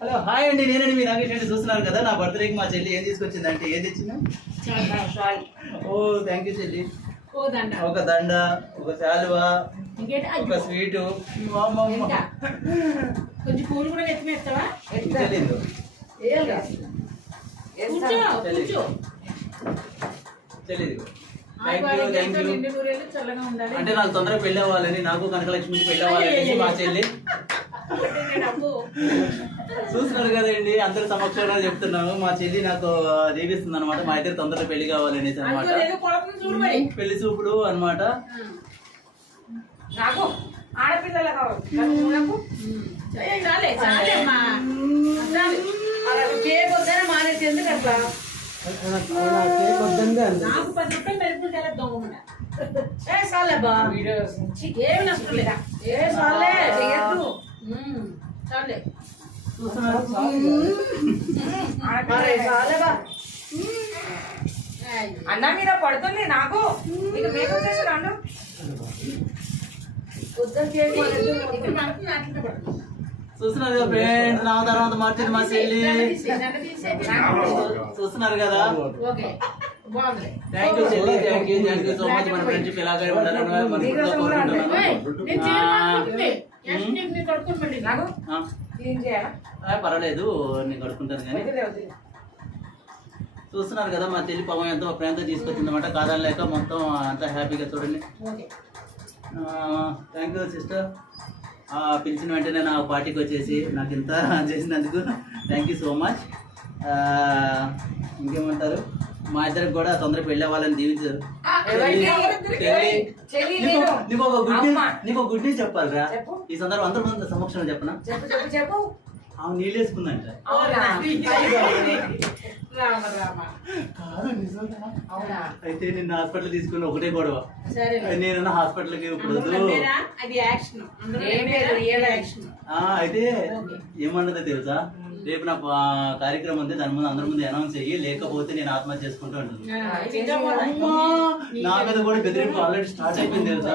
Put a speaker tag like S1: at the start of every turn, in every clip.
S1: Hello hi అండి. నేనండి మీ నాగేష్ అండి. చూస్తున్నారు కదా నా బర్త్డేకి మా చెల్లి ఏం తీసుకొచ్చిందంటే ఏం తెచ్చిందా ఓ థ్యాంక్ యూ చెల్లి.
S2: ఓ దండ.
S1: ఒక దండ ఒక శాలువా ఒక. స్వీటు?
S2: కొంచెం పూలు కూడా
S1: అంటే నాకు తొందరగా పెళ్ళి అవ్వాలని నాకు కనకలక్ష్మికి పెళ్ళి అవ్వాలని మా చెల్లి. చూస్తున్నారు కదండి అందరి సమక్షంలో చెప్తున్నాను. మా చెల్లి నాకు దీవిస్తుంది అనమాట మా ఇద్దరు తొందరగా పెళ్ళి కావాలనేసి అనమాట పెళ్ళి చూపులు అన్నమాట.
S3: నాకు ఆడపిల్లల నాకు?
S2: ఏయ్, చాలే చాలే అమ్మా. చాలు.
S3: కేక్ వద్దనే మానేసి ఎందుకు అట్లా?
S2: నాకు పది రూపాయలు మెరుపులు కదా దొంగ
S3: ఏ చాలేబ్బా
S2: ఏమి నష్టం లేదా?
S3: ఏ చాలే చేయొద్దు
S2: ఉమ్, చాలే
S3: మరి చాలేబా
S2: ఏయ్.
S3: అన్న మీద పడుతుంది నాకు. మేకప్ చేసి రండు
S1: చూస్తున్నారు కదా ఫ్రెండ్స్ నా తర్వాత మార్చింది మా చెల్లి. చూస్తున్నారు కదా?
S2: ఓకే. బాగుంది.
S1: థ్యాంక్ యూ చెల్లి. Thank you thank you so much మన ఫ్రెండ్షిప్ ఇలాగే ఉండాలని పర్వాలేదు నేను కడుకుంటాను కానీ. చూస్తున్నారు కదా మా చెల్లి పాపం ఎంతో ప్రేమతో తీసుకొచ్చింది అనమాట కాదనలేక మొత్తం అంతా హ్యాపీగా చూడండి. థ్యాంక్ యూ సిస్టర్ పిలిచిన వెంటనే నా పార్టీకి వచ్చేసి నాకు ఇంత చేసినందుకు థ్యాంక్ యూ సో మచ్ ఇంకేమంటారు? మా ఇద్దరికి కూడా తొందరగా పెళ్ళి అవ్వాలని చెల్లి నీకు ఒక గుడ్. నీకు గుడ్ న్యూస్ చెప్పాలిరా?
S3: చెప్పు.
S1: ఈ సందర్భం అందరి ముందు సమక్షంలో చెప్పనా?
S3: చెప్పు
S1: ఆమె నీళ్ళు వేసుకుందంట. కాదు నిజంగా అయితే నిన్న హాస్పిటల్ తీసుకుని ఒకటే గొడవ. నేను హాస్పిటల్కి ఇప్పుడు అయితే. ఏమన్నదో తెలుసా? రేపు నా కార్యక్రమం ఉంది దాని ముందు అందరి ముందు అనౌన్స్ చెయ్యి లేకపోతే నేను ఆత్మహత్య చేసుకుంటూ ఉంటుంది
S2: ఆ, ఇంకా బాగుంది.
S1: అమ్మా, నా మీద కూడా బెదిరింపు ఆల్రెడీ స్టార్ట్ అయిపోయింది తెలుసా?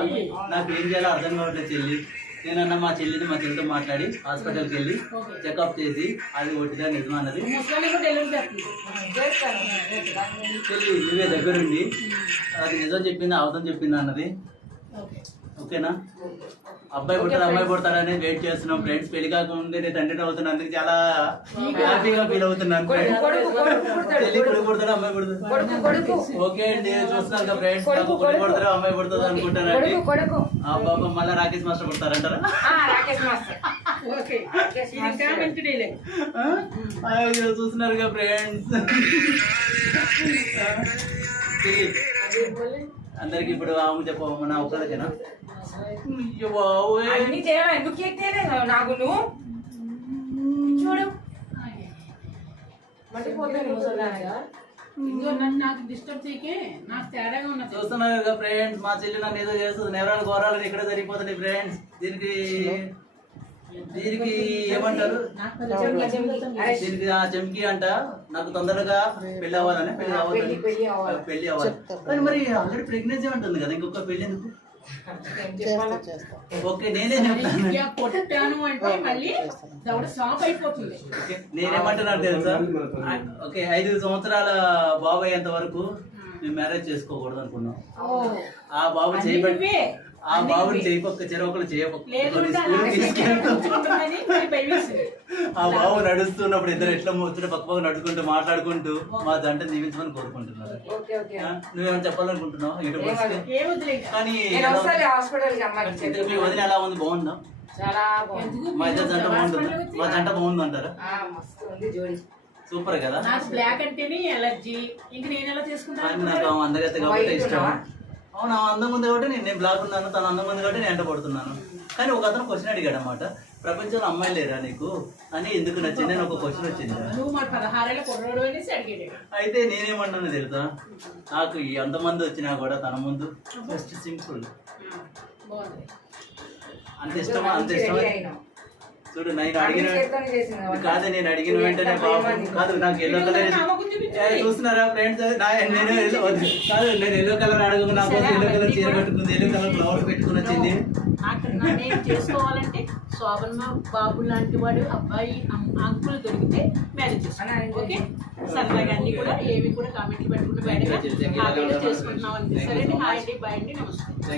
S1: నాకు ఏం చేయాలో అర్థం కావట్లేదు చెల్లి. నేనన్నా మా చెల్లిని మా చెల్లితో మాట్లాడి హాస్పిటల్కి వెళ్ళి. చెకప్ చేసి అది ఒట్టిదా నిజమా అన్నది
S2: ముసలి కూడా డెలివరీ చేస్తుంది
S3: చేస్తాను.
S1: చెల్లి నువ్వే దగ్గరుండి. అది నిజం చెప్పింది అవతం చెప్పింది అన్నది.
S2: ఓకే.
S1: ఓకేనా? అబ్బాయి పుడతాడు అమ్మాయి పుడతాడని వెయిట్ చేస్తున్నాం. ఫ్రెండ్స్ పెళ్ళి కాకముందే నేను తండ్రిని అవుతున్నందుకు చాలా హ్యాపీగా ఫీల్ అవుతున్నాను.
S3: కొడుకు కొడుకు పుడతాడు
S1: అమ్మాయి
S3: కొడుకు
S1: ఓకే అండి చూస్తున్నారు కదా ఫ్రెండ్స్ నాకు కొడుకు
S3: కొడుకు.
S1: పుడతాడు అమ్మాయి పుడుతుంది అనుకుంటానండి ఆ బాబా మళ్ళీ రాకేష్ మాస్టర్ పుడతారంటారా
S3: ఆ, రాకేష్ మాస్టర్.
S2: ఓకే ఇది ఇంకా మంచి డైలాగ్
S1: ఆ? అయ్యో చూస్తున్నారు కదా ఫ్రెండ్స్ అందరికి ఇప్పుడు ఆమె చెప్పమన్న ఒక్కరికేనా అయ్యో బాబోయ్.
S3: అన్ని చేయాలి ఎందుకు నాకు నువ్వు చూడు మట్టిపోతుంది ముసలాగా
S2: ఇదిగో నన్ను నాకు డిస్టర్బ్ చేయకే నాకు తేడాగా ఉన్నది.
S1: చూస్తున్నారు కదా ఫ్రెండ్స్ మా చెల్లి నన్ను ఏదో చేస్తుంది. నెవరాలు ఘోరాలు ఇక్కడ ఫ్రెండ్స్ దీనికి దీనికి ఏమంటారు? దీనికి ఆ చెంకి అంట నాకు తొందరగా పెళ్ళి అవ్వాలని
S3: పెళ్ళి అవ్వాలి.
S1: పెళ్ళి అవ్వాలి. కానీ మరి ఆల్రెడీ ప్రెగ్నెన్సీ ఉంటుంది కదా ఇంకొక పెళ్ళి ఎందుకు? ఓకే నేనే చెప్తాను.
S2: ఇక కొట్టాను అంటే మళ్ళీ దవడ స్టాప్ అయిపోతుంది.
S1: ఓకే, నేనేమంటున్నాను తెలుసా? ఓకే ఐదు సంవత్సరాల బాబు అయ్యేంత వరకు మేము మ్యారేజ్ చేసుకోకూడదు అనుకున్నాం ఆ బాబు చేయబట్టి. ఆ బాబుని చేయపక్క చెరొకరు
S2: భయమేసింది.
S1: ఆ బాబు నడుస్తున్నప్పుడు ఇద్దరు ఎట్లా మూర్చుంటే పక్క పక్క నడుచుకుంటూ మాట్లాడుకుంటూ మా జంట జీవించమని కోరుకుంటున్నారు.
S3: Okay okay.
S1: ఆ, నువ్వేమైనా చెప్పాలనుకుంటున్నావు. కానీ వదిన ఎలా ఉంది? బాగుందా? మా ఇద్దరు జంట బాగుంటుందా మా జంట బాగుంది అంటారా?
S3: ఆ, మస్తు ఉంది జోడి.
S1: సూపర్ కదా.
S2: నాకు బ్లాక్ అంటేనే ఎలర్జీ. ఇంక నేను ఎలా చేసుకుంటాను
S1: నాకు అందగత్త కాబట్టి ఇష్టం? అవును అందం ఉంది కాబట్టి నేను నేను బ్లాక్ ఉన్నాను తన అందం ఉంది కాబట్టి నేను ఎంట పడుతున్నాను. కానీ ఒక అతను క్వశ్చన్ అడిగాడు అనమాట ప్రపంచంలో అమ్మాయి లేరా నీకు? అని ఎందుకు నచ్చింది? అని ఒక క్వశ్చన్ వచ్చింది. అయితే నేనేమన్నాను తెలుసా? నాకు ఈ అంతమంది వచ్చినా కూడా తన ముందు జస్ట్ సింపుల్ అంత ఇష్టమా? అంత ఇష్టమా. చూడు నేను అడిగిన
S3: కదా.
S1: నేను అడిగిన వెంటనే బాబు. కాదు నాకు ఎల్లో కలర్ చూస్తున్నారా ఫ్రెండ్స్ నేను ఎల్లో కాదు నేను ఎల్లో కలర్ అడగకు నా కోసం ఎల్లో కలర్ చీర కట్టుకుంది ఎల్లో కలర్ ఫ్లవర్స్ పెట్టుకుని వచ్చింది.
S2: చేసుకోవాలంటే శోభన్ బాబు లాంటి వాడు అబ్బాయి అంకుల్ దొరికితే మ్యారేజ్ చేసుకోండి ఓకే? సరదాగా అన్ని కూడా ఏవి కూడా కామెంట్లు పెట్టుకుంటే బయటగా హ్యాపీగా చేసుకుంటున్నాం అండి సరే అండి హాయ్ అండి బాయ్ అండి నమస్తే.